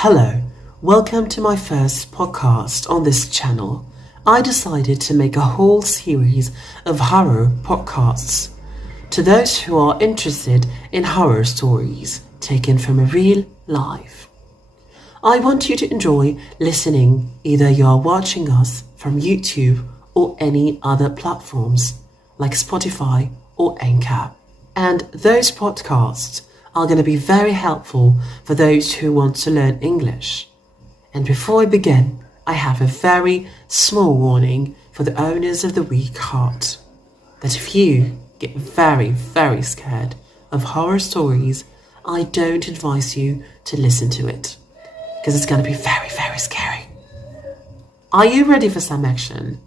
Hello, welcome to my first podcast on this channel. I decided to make a whole series of horror podcasts to those who are interested in horror stories taken from a real life. I want you to enjoy listening, either you are watching us from YouTube or any other platforms like Spotify or Anchor. And those podcasts are going to be very helpful for those who want to learn English. And before I begin, I have a very small warning for the owners of the weak heart. That if you get very scared of horror stories, I don't advise you to listen to it, because it's going to be very scary. Are you ready for some action?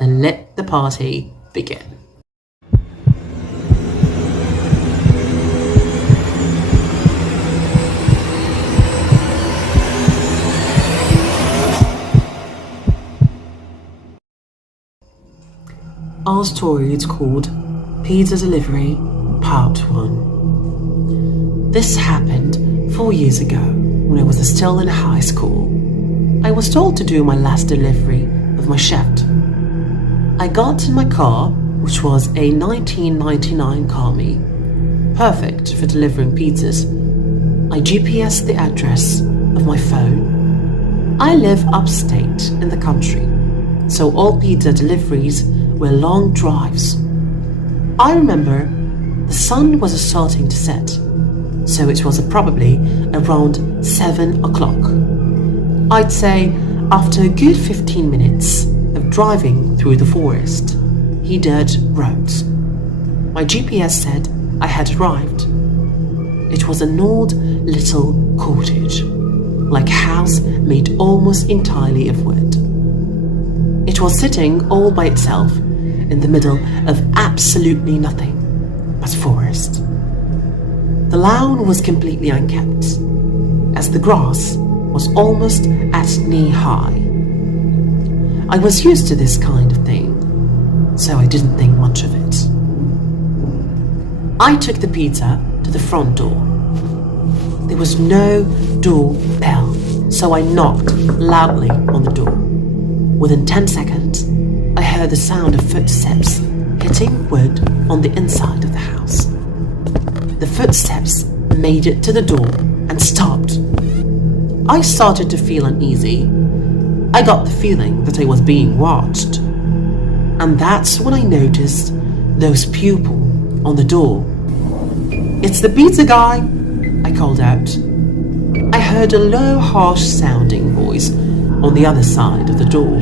Then let the party begin. Our story is called Pizza Delivery Part 1. This happened 4 years ago when I was still in high school. I was told to do my last delivery of my shift. I got in my car, which was a 1999 Carmi, perfect for delivering pizzas. I GPSed the address of my phone. I live upstate in the country, so all pizza deliveries were long drives. I remember the sun was starting to set, so it was probably around 7 o'clock. I'd say after a good 15 minutes of driving through the forest, dirt roads. My GPS said I had arrived. It was an old little cottage, like a house made almost entirely of wood. It was sitting all by itself in the middle of absolutely nothing but forest. The lawn was completely unkept, as the grass was almost at knee-high. I was used to this kind of thing, so I didn't think much of it. I took the pizza to the front door. There was no door bell, so I knocked loudly on the door. Within 10 seconds, I heard the sound of footsteps hitting wood on the inside of the house. The footsteps made it to the door and stopped. I started to feel uneasy. I got the feeling that I was being watched. And that's when I noticed those pupils on the door. "It's the pizza guy," I called out. I heard a low, harsh-sounding voice on the other side of the door,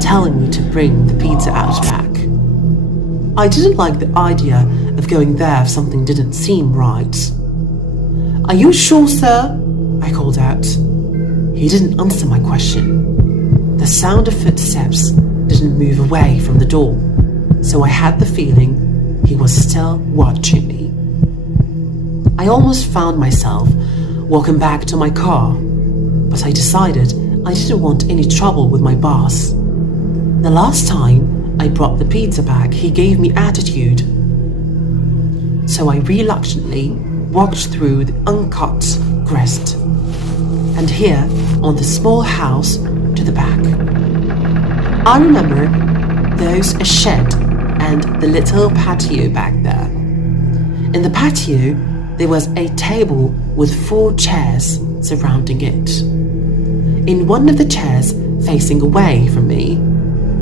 telling me to bring the pizza out back. I didn't like the idea of going there if something didn't seem right. "Are you sure, sir?" I called out. He didn't answer my question. The sound of footsteps didn't move away from the door, so I had the feeling he was still watching me. I almost found myself walking back to my car, but I decided I didn't want any trouble with my boss. The last time I brought the pizza back, he gave me attitude. So I reluctantly walked through the uncut grass and here on the small house to the back. I remember there's a shed and the little patio back there. In the patio, there was a table with 4 chairs surrounding it. In one of the chairs facing away from me,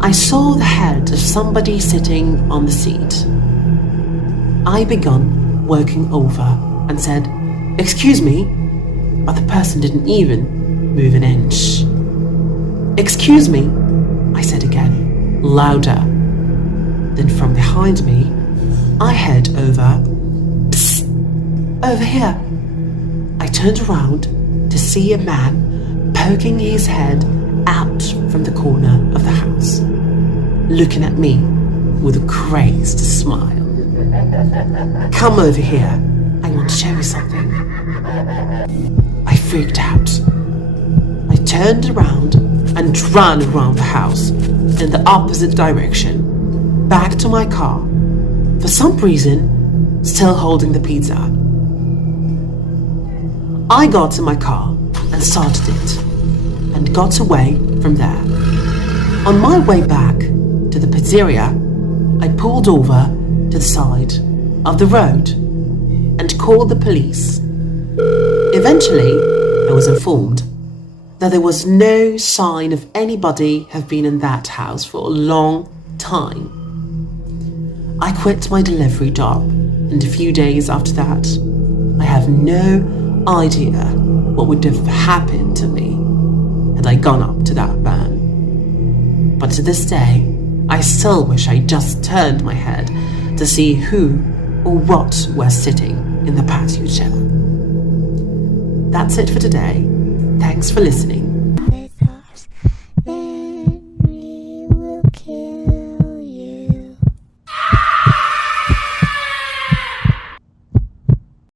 I saw the head of somebody sitting on the seat. I began walking over and said, "Excuse me," but the person didn't even move an inch. "Excuse me," I said again, louder. Then from behind me, I heard over, "Psst, over here." I turned around to see a man poking his head out from the corner of the house, looking at me with a crazed smile. "Come over here, I want to show you something." I freaked out. I turned around and ran around the house in the opposite direction, back to my car, for some reason still holding the pizza. I got in my car and started it, and got away from there. On my way back to the pizzeria, I pulled over to the side of the road and called the police. Eventually, I was informed that there was no sign of anybody have been in that house for a long time. I quit my delivery job, and a few days after that, I have no idea what would have happened to me had I gone up to that man. But to this day, I still wish I just turned my head to see who or what were sitting in the patio chair. That's it for today. Thanks for listening.